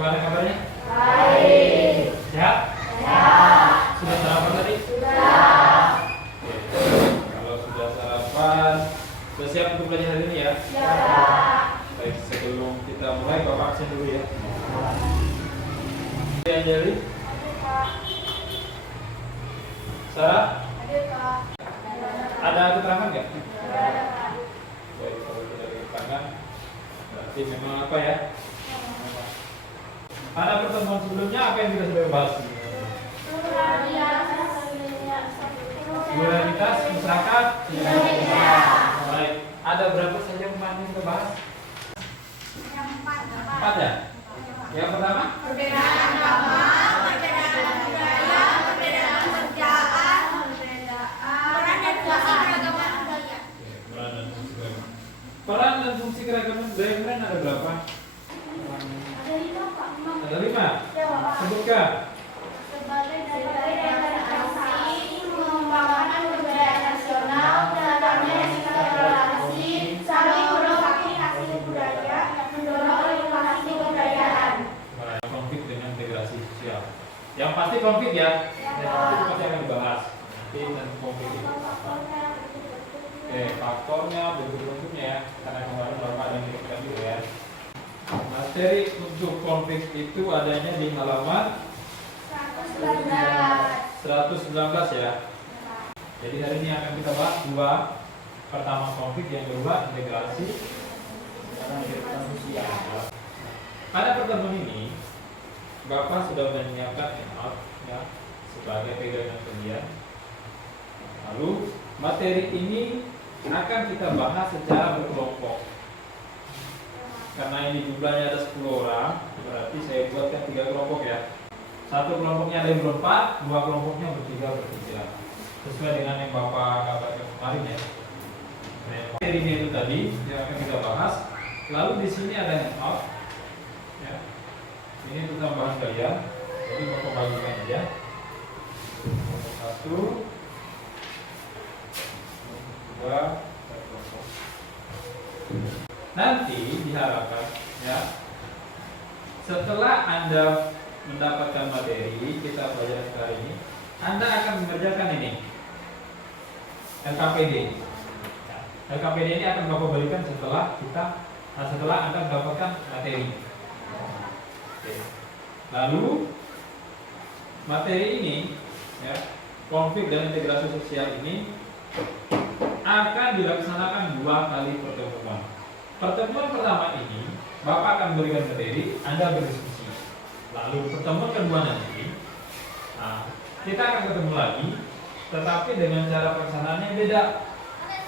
bagaimana kabarnya? Baik. Sehat? Sehat. Sudah sarapan tadi? Sudah. Oke. Kalau sudah sarapan, sudah siap untuk belajar hari ini ya? Siap. Baik, sebelum kita mulai, Bapak absen dulu ya. Anjali? Sarah? Ada keterangan nggak? Baik, kalau tidak ada keterangan, berarti memang apa ya? Pada pertemuan sebelumnya apa yang kita sudah bahas? Pluralitas masyarakat. Baik, ada berapa saja yang kita bahas? Empat ya? Yang pertama? Perbedaan agama, perbedaan budaya, perbedaan kerjaan, peran dan fungsi keragaman budaya. Peran dan fungsi keragaman budaya kemarin ada berapa? Ada 5, Pak. Ada 5. Sebutkan. Sebagai adaptasi, pengembangan kebudayaan nasional, dalamnya toleransi, saling melengkapi hasil budaya, mendorong inovasi kebudayaan. Konflik dengan integrasi sosial. Yang pasti konflik ya. Itu pasti akan dibahas. Nanti tentang konflik itu. Oke, faktornya, bentuk-bentuknya ya. Karena kemarin Bapak ada yang kita juga ya. Materi untuk konflik itu adanya di halaman 119 ya. Jadi hari ini akan kita bahas dua. Pertama konflik, yang kedua integrasi sosial. Pada pertemuan ini Bapak sudah menyiapkan handout ya, sebagai pegangan kalian. Lalu materi ini akan kita bahas secara berkelompok. Karena ini jumlahnya ada 10 orang, berarti saya buatkan 3 kelompok ya. Satu kelompoknya ada yang berempat, 2 kelompoknya bertiga. Sesuai dengan yang Bapak kabarkan kemarin ya. Materi ini itu tadi yang akan kita bahas. Lalu di sini ada handout. Ya. Ini untuk tambahan kalian. Jadi Bapak bagikan aja. 1, 2, nanti diharapkan ya, setelah Anda mendapatkan materi kita pelajari kali ini, Anda akan mengerjakan ini LKPD. LKPD ini akan Bapak berikan setelah Anda mendapatkan materi. Oke. Lalu materi ini ya, konflik dan integrasi sosial ini akan dilaksanakan 2 kali pertemuan. Pertemuan pertama ini Bapak akan berikan materi, Anda berdiskusi. Lalu pertemuan kedua nanti, kita akan ketemu lagi, tetapi dengan cara pelaksanaannya beda.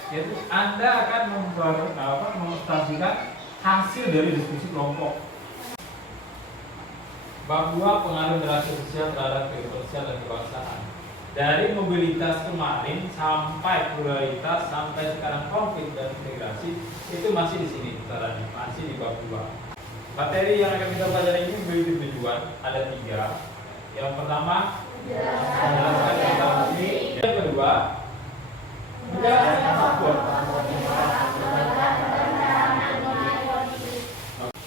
Yaitu Anda akan mempresentasikan hasil dari diskusi kelompok. Bab 2, pengaruh interaksi sosial terhadap kehidupan sosial dan kebangsaan. Dari mobilitas kemarin sampai pluralitas sampai sekarang konflik dan integrasi itu masih di sini caranya, masih di bab 2. Materi yang akan kita pelajari ini memiliki tujuan, ada 3. Yang pertama, menjelaskan interaksi. Yang kedua, menjelaskan faktor.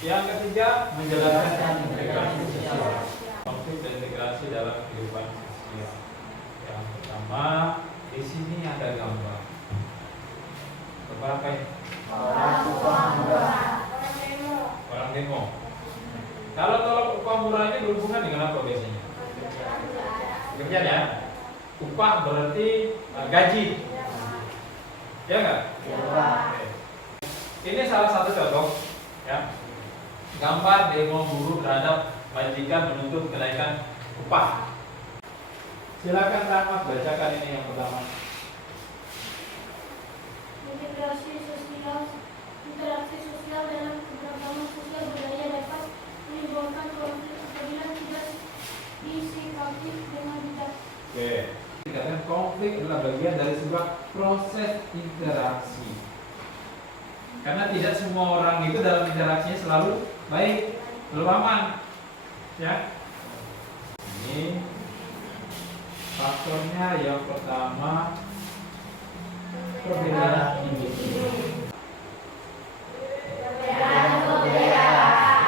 Yang ketiga, menjelaskan integrasi sosial. Konflik dan integrasi dalam kehidupan sosial. Yang pertama, di sini ada gambar. Gambar apa ini? Orang demo. Kalau tolong upah murah ini berhubungan dengan apa biasanya? Pekerjaan ya. Upah berarti gaji. Ya nggak? Ya. Ini salah satu contoh ya. Gambar demo buruh terhadap majikan menuntut kenaikan upah. Silakan Rahmat bacakan ini yang pertama. Interaksi sosial dalam keberagaman sosial budaya dapat menimbulkan konflik apabila tidak disikapi dengan bijak. Oke. Dikatakan konflik adalah bagian dari sebuah proses interaksi. Karena tidak semua orang itu dalam interaksinya selalu baik, selalu aman. Ya. Ini faktornya yang pertama, perbedaan individu.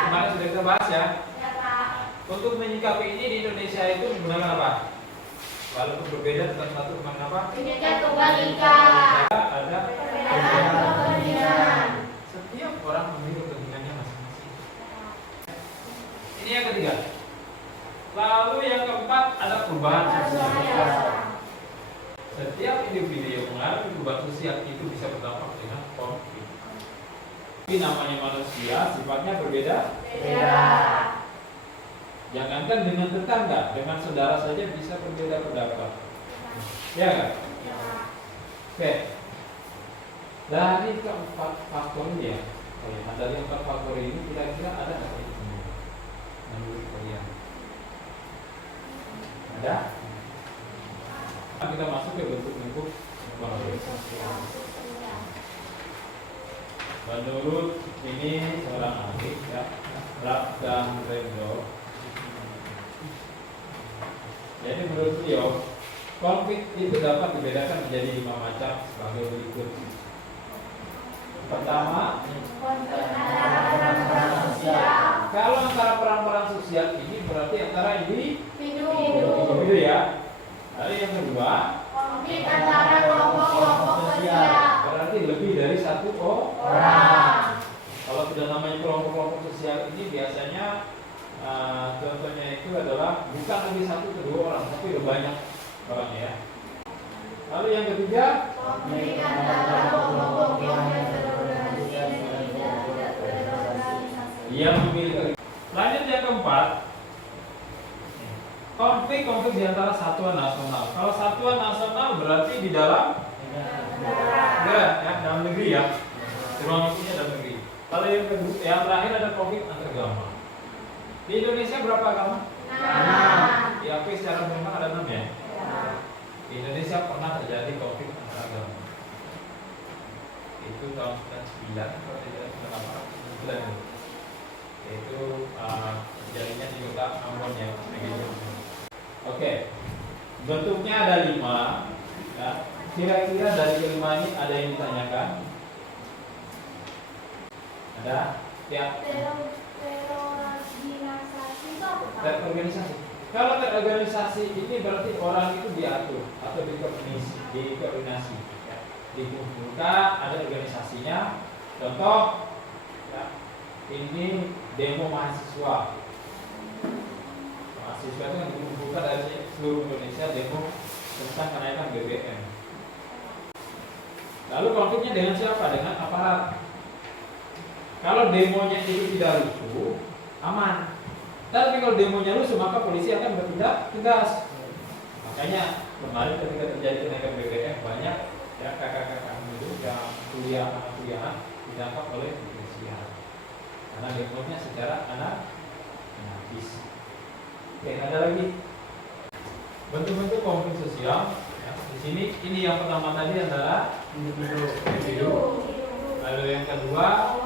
Kemarin sudah kita bahas ya. berbeda tentang satu apa? Bineka Tunggal Ika. Ada Perbedaan kepentingan. setiap orang memiliki kepentingannya masing-masing. Ini yang ketiga. Lalu yang keempat ada perubahan sosial. Setiap individu yang mengalami perubahan sosial itu bisa berdampak dengan konflik. Ini namanya manusia, sifatnya berbeda. Beda. Jangankan dengan tetangga, dengan saudara saja bisa berbeda pendapat. Ya kan? Oke. Dari keempat faktor ini ya, dari empat faktor ini kira-kira ada nggak ini semua? Menurut kalian? Ada? Kita masuk ke bentuk lingkup konflik. Menurut ini seorang ahli ya, Rap dan Rendo. Jadi menurut beliau, konflik itu dapat dibedakan menjadi 5 macam sebagai berikut. Pertama, kalau antara peran-peran sosial ini berarti antara individu ya. Lalu yang kedua, Konflik antara kelompok-kelompok sosial. berarti lebih dari satu Orang. Kalau sudah namanya kelompok-kelompok sosial ini biasanya contohnya itu adalah bukan lagi satu atau dua orang, tapi lebih banyak orang ya. Lalu yang ketiga, Konflik antara kelompok yang terorganisasi dan tidak terorganisasi. yang memiliki. Lanjut yang keempat, konflik di antara satuan nasional. Kalau satuan nasional berarti di dalam negara, ya, dalam negeri ya. Ruang lingkupnya dalam negeri. Lalu yang kedua, yang terakhir ada konflik antar agama. Di Indonesia berapa agama? Nah. Diakui secara memang ada 6 ya. Di Indonesia pernah terjadi konflik antar agama. Itu tahun 99 kalau tidak salah 9. Yaitu terjadinya di kota Ambon ya. Oke. Bentuknya ada 5 ya. Kira-kira dari kelima ini ada yang ditanyakan? Ada? Ya. Terorganisasi itu apa, Pak? Terorganisasi. Kalau terorganisasi ini berarti orang itu diatur atau dikoordinasi, ya. Dikumpulkan, ada organisasinya. Contoh, ya, ini demo mahasiswa. Mahasiswa itu yang dikumpulkan dari seluruh Indonesia demo tentang kenaikan BBM. Lalu konfliknya dengan siapa? Dengan aparat. Kalau demonya itu tidak rusuh, aman. Tapi kalau demonya rusuh, maka polisi akan bertindak tegas. Makanya kemarin ketika terjadi kenaikan BBM, banyak ya kakak-kakak itu yang kuliahan ditangkap oleh kepolisian karena demonya secara anarkis. Oke, ada lagi bentuk-bentuk konflik sosial. Ya, di sini ini yang pertama tadi adalah individu. Lalu yang kedua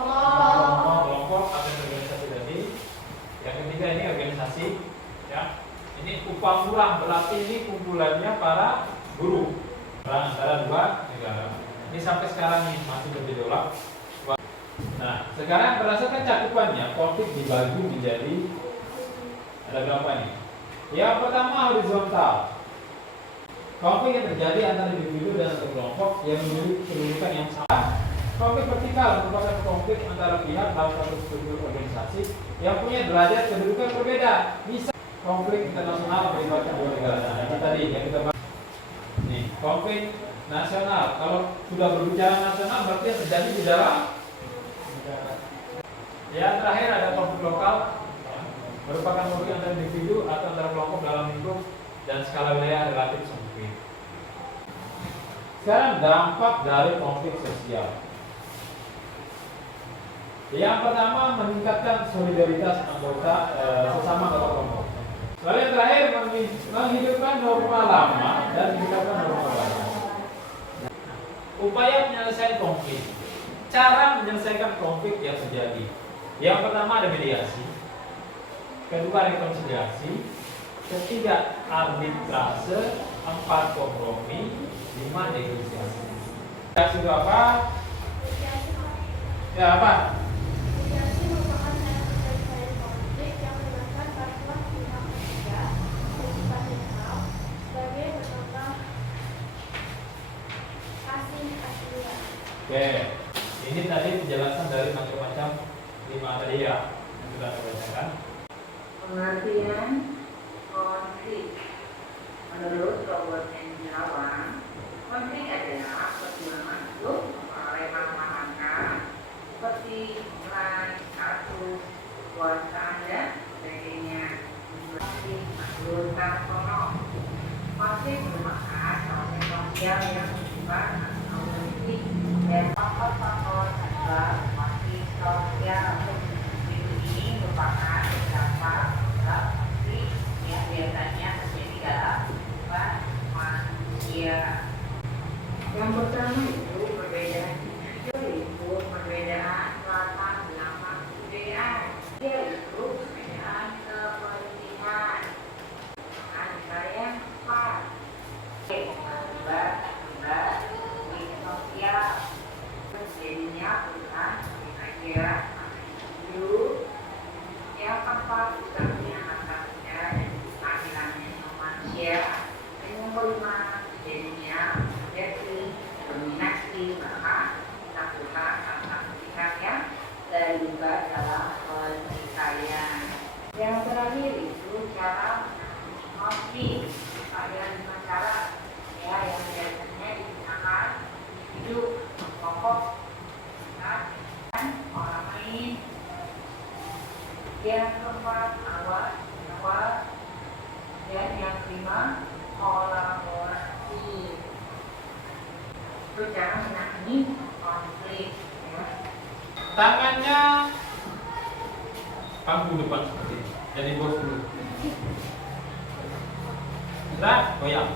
kelompok atau organisasi tadi. Yang ketiga ini organisasi, ya. Ini upah murah berarti ini kumpulannya para buruh antara dua negara. Ini sampai sekarang nih masih bergejolak. Nah, sekarang berdasarkan cakupannya konflik dibagi menjadi ada berapa nih? Yang pertama horizontal. Konflik yang terjadi antara individu dan satu kelompok yang memiliki kedudukan yang sama. Konflik vertikal merupakan konflik antara pihak dalam satu struktur organisasi yang punya derajat kedudukan berbeda. Bisa konflik internasional melibatkan dua negara. Nah, ini tadi yang kita bahas. Nih, konflik nasional. Kalau sudah berbicara nasional berarti yang terjadi di dalam negara. Yang terakhir ada konflik lokal, merupakan konflik antara individu atau antara kelompok dalam lingkup dan skala wilayah relatif sempit. Sekarang dampak dari konflik sosial. Yang pertama meningkatkan solidaritas anggota sesama anggota kelompok. Lalu yang terakhir menghidupkan norma lama dan meningkatkan norma baru. Upaya penyelesaian konflik. Cara menyelesaikan konflik yang terjadi. Yang pertama ada mediasi. Kedua rekonsiliasi. Ketiga arbitrase. 4 kompromi. 5 negosiasi. Mediasi itu apa? Ya apa? Mediasi merupakan cara penyelesaian konflik yang melibatkan para pihak ketiga bersifat netral sebagai penengah Ini tadi penjelasan dari macam-macam 5 tadi ya yang sudah saya bacakan. Pengertian konflik. Menurut Robert Enjawang, konflik adalah perjuangan untuk memperoleh manfaat seperti nilai, status, kekuasaan dan sebagainya. Menurut Kartono, konflik merupakan proses sosial yang bersifat atau politik dan faktor-faktor penyebab konflik sosial. Ini merupakan beberapa sebab konflik yang biasanya terjadi dalam kehidupan manusia. Yang pertama itu perbedaan yaitu perbedaan latar belakang kebudayaan, yaitu perbedaan kepentingan, yang empat, akibat sosial, terjadinya perubahan kira-kira hidup. Yang keempat, usahanya manusia dan keadilannya manusia. Dan yang kelima, terjadinya jadi dominasi maka lakukan aktivitas yang terlibat dalam pertikaian. Yang terakhir itu cara konflik. Ada 5 cara ya yang biasanya digunakan hidup pokok dan orang lain. Yang keempat awal dan yang kelima kolaborasi. Itu cara menangani konflik ya. Tangannya pangku depan seperti ini. Jadi bos dulu. Sudah, goyang.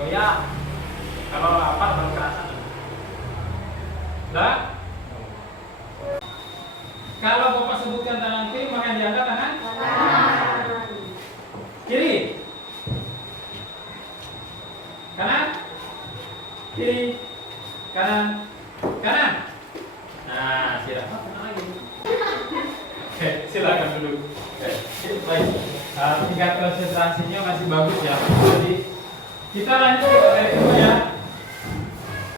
Goyang. Kalau lapar baru kerasan. Sudah? Kalau Bapak sebutkan tangan kiri, maka yang diangkat tangan kiri. Kanan. Kiri. Kanan. Kanan. Nah, silakan. Oke, silakan duduk. Oke, baik. Tingkat konsentrasinya masih bagus ya. Jadi kita lanjut ke materi kedua ya.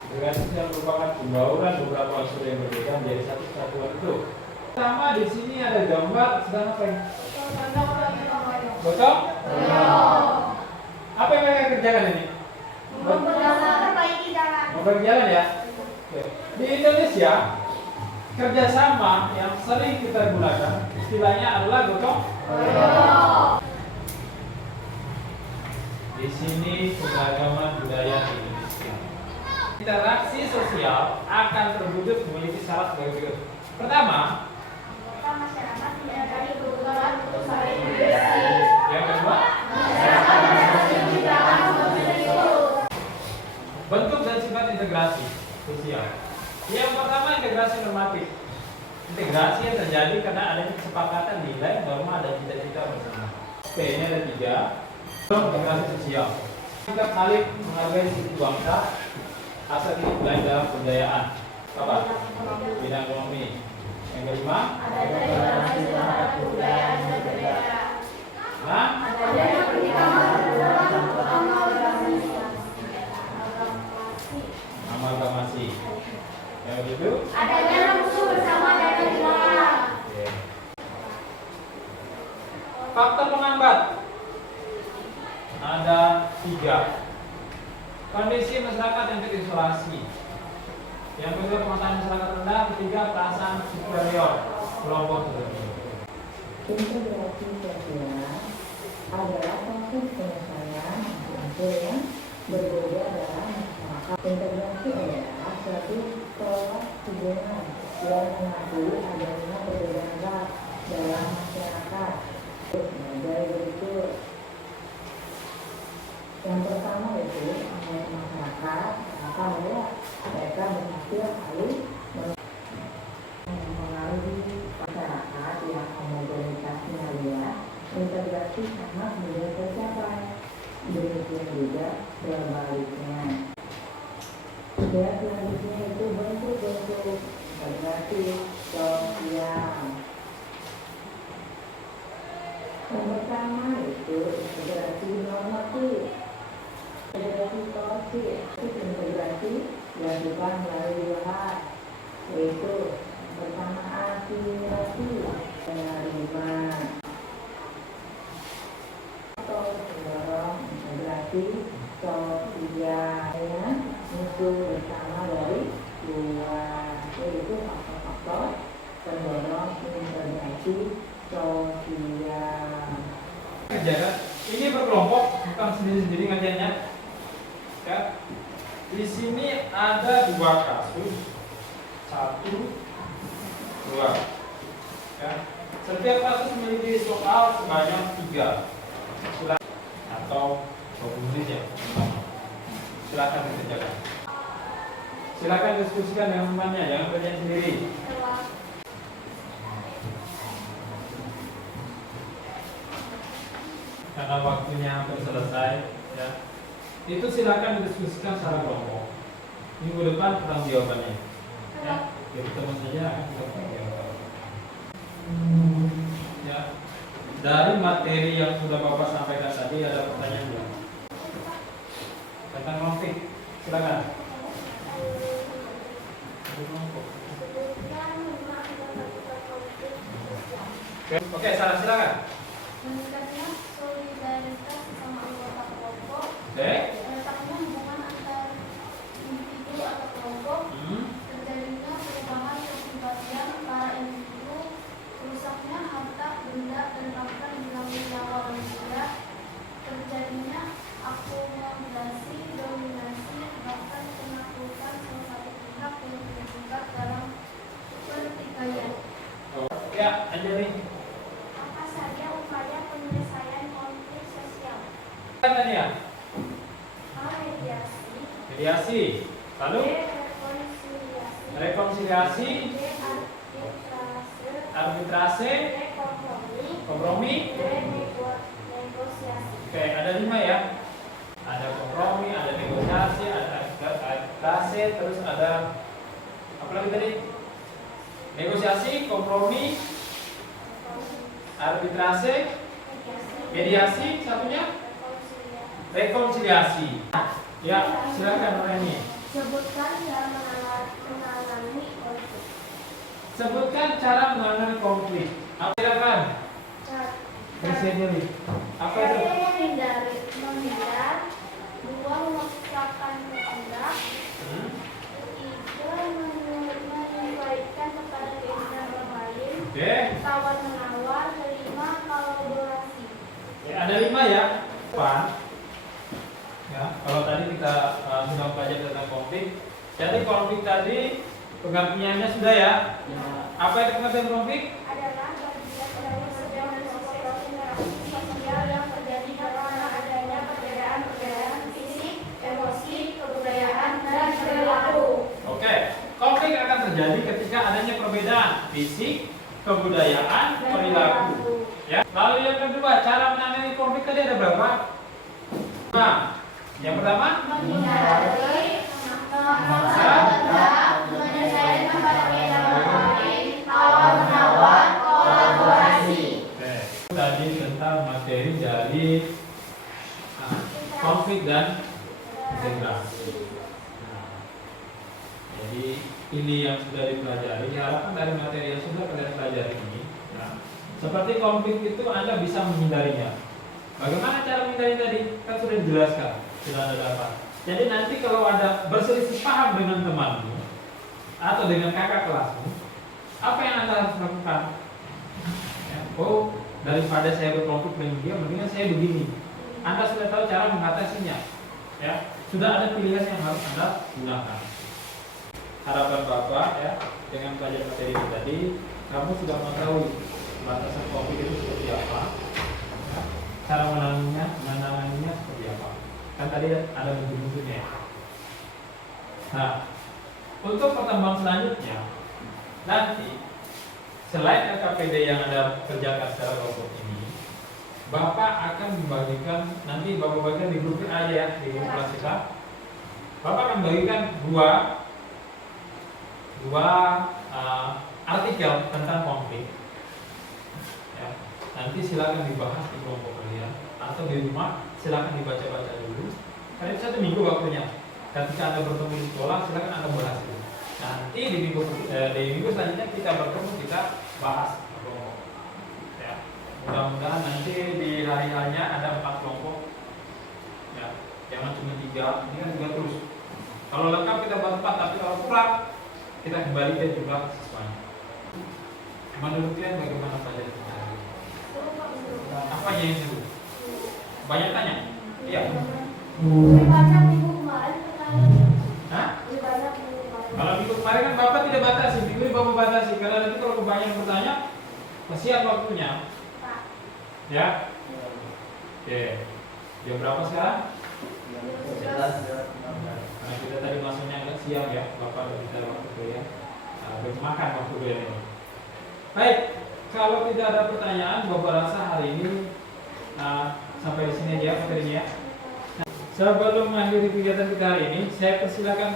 Integrasi yang merupakan pembauran beberapa unsur yang berbeda menjadi satu kesatuan itu. Pertama di sini ada gambar sedang apa ini? Gotong? Apa yang mereka kerjakan ini? Memperbaiki jalan. Memperbaiki jalan ya. Oke. Di Indonesia kerjasama yang sering kita gunakan istilahnya adalah gotong. Di sini keberagaman budaya di Indonesia. Interaksi sosial akan terwujud memiliki syarat sebagai berikut. Pertama, Masyarakat menyadari kebutuhan untuk saling bersih. yang kedua, bentuk dan sifat integrasi sosial. Yang pertama, integrasi normatif. Integrasi yang terjadi karena adanya kesepakatan nilai, norma, dan cita-cita bersama. Oke, ini ada 3. Integrasi sosial. Kita saling menghargai suku bangsa, asal ini dalam kebudayaan. Apa? Bidang ekonomi. Yang kelima, Adanya toleransi terhadap kebudayaan dan berbeda. nah, Adanya pertimbangan dalam amalgamasi. Yang itu, adanya musuh bersama dan dilarang. faktor penghambat ada 3. Kondisi masyarakat yang terisolasi. Yang kedua, pengetahuan masyarakat rendah. Ketiga, perasaan superior kelompok tertentu. Integrasi sosial adalah proses penyelesaian unsur yang berbeda dalam masyarakat. Integrasi adalah suatu proses hubungan yang mengakui adanya perbedaan ras dalam masyarakat. Dari berikut. Yang pertama itu mengenai masyarakat, bahwa mereka berhasil lalu mempengaruhi masyarakat yang homogenitasnya lihat, integrasi sangat mudah tercapai. Demikian juga sebaliknya. Dan selanjutnya itu bentuk-bentuk integrasi sosial. Yang pertama itu integrasi normatif. Integrasi sosial itu integrasi dilakukan melalui 2 hal, yaitu yang pertama asimilasi penerima atau mendorong integrasi sosialnya muncul bersama dari 2, yaitu faktor-faktor pendorong integrasi sosial. Kerjakan ini berkelompok, bukan sendiri-sendiri ngajarnya. Ya. Di sini ada 2 kasus, 1, 2. Ya. Setiap kasus memiliki soal sebanyak 3. Silakan atau 20 menit ya. Silakan dikerjakan. Silakan diskusikan dengan temannya, jangan kerjain sendiri. Karena waktunya hampir selesai, ya. Itu silakan didiskusikan secara kelompok. Minggu depan tentang jawabannya. Ya, jadi teman saja akan kita jawab. Ya, dari materi yang sudah Bapak sampaikan tadi ada pertanyaan belum? Tentang konflik, silakan. Oke, silakan. Meningkatnya solidaritas sesama anggota kelompok. Oke. Letaknya hubungan antar individu atau kelompok. Terjadinya perubahan kepribadian para individu. Rusaknya harta, benda, dan bahkan hilangnya nyawa manusia. Terjadinya akomodasi, dominasi, bahkan penaklukan salah satu pihak yang terlibat dalam pertikaian. Ya, aja nih. Apa saja upaya penyelesaian konflik sosial? Tadi ya. Mediasi. Mediasi. Lalu Rekonsiliasi. rekonsiliasi, arbitrase, kompromi. Negosiasi. Oke, ada 5 ya. Ada kompromi, ada negosiasi, ada arbitrase, terus ada apa lagi tadi? Negosiasi, kompromi, arbitrase, mediasi, satunya rekonsiliasi. Ya, silakan Reni. Sebutkan cara menangani konflik. Sebutkan cara menangani konflik. Apa silakan? Presiden. Apa itu? Menghindar, 2 memaksakan kehendak, 3 menyesuaikan kepada keinginan orang lain, Oke. tawar menawar, 5 kolaborasi. Ya, ada 5 ya. Depan. Ya, kalau tadi kita sudah belajar tentang konflik. Jadi konflik tadi pengertiannya sudah ya. Apa itu pengertian konflik? Adalah bagian dari sebuah interaksi sosial yang terjadi karena adanya perbedaan fisik, emosi, kebudayaan, dan perilaku. Oke, konflik akan terjadi ketika adanya perbedaan fisik, kebudayaan, perilaku. Ya. Lalu yang kedua, cara menangani konflik tadi ada berapa? Nah, yang pertama, Menghindari, menyelesaikan perbedaan orang lain, tawar menawar, kolaborasi. oke. Tadi tentang materi dari konflik dan integrasi. Nah, jadi ini yang sudah dipelajari. Harapan dari materi yang sudah kalian pelajari ini. Nah, seperti konflik itu Anda bisa menghindarinya. Bagaimana cara menghindari tadi? Kan sudah dijelaskan, sudah ada dapat. Jadi nanti kalau ada berselisih paham dengan temanmu atau dengan kakak kelasmu, apa yang Anda harus lakukan? Ya, oh, daripada saya berkonflik dengan dia, mendingan saya begini. Anda sudah tahu cara mengatasinya. Ya, sudah ada pilihan yang harus Anda gunakan. Harapan Bapak ya, dengan pelajaran materi ini tadi, kamu sudah mengetahui batasan konflik itu seperti apa, ya, cara menanganinya seperti apa. Kan tadi ada bentuk-bentuknya. Nah, untuk pertemuan selanjutnya, nanti selain LKPD yang Anda kerjakan secara kelompok ini, Bapak akan membagikan, nanti Bapak bagikan di grup aja ya, di grup kelas kita. Bapak akan bagikan dua artikel tentang konflik. Ya, nanti silakan dibahas di kelompok kalian atau di rumah silakan dibaca-baca dulu. Karena itu 1 minggu waktunya. ketika Anda bertemu di sekolah, silakan Anda bahas. Nanti di minggu selanjutnya kita bertemu, kita bahas kelompok. Ya. Mudah-mudahan nanti di hari-harinya ada 4 kelompok. Ya. Jangan cuma 3, ini kan 3 terus. Kalau lengkap kita buat 4, tapi kalau kurang kita kembali ke jumlah siswanya. Menurut kalian bagaimana pelajaran kita hari ini? Apanya yang seru? Banyak tanya? Iya. Lebih banyak minggu kemarin pertanyaan. Hah? Lebih banyak minggu kemarin. Kalau minggu kemarin kan Bapak tidak batasi, minggu ini Bapak batasi. Karena nanti kalau kebanyakan bertanya, kasihan waktunya. Pak. Ya? Oke. Jam berapa sekarang? Karena kita tadi masuknya agak siang ya, Bapak udah minta waktu ke ya. Belum makan waktu ke ini. Baik, kalau tidak ada pertanyaan, Bapak rasa hari ini sampai di sini aja materinya ya. Sebelum mengakhiri kegiatan kita hari ini, saya persilakan.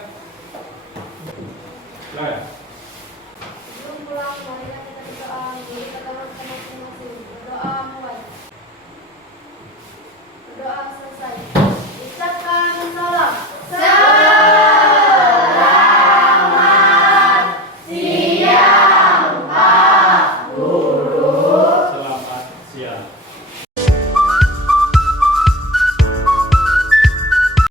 Silakan. Sebelum pulang, marilah kita berdoa. Jadi katakan sama masing-masing. Berdoa mulai. Berdoa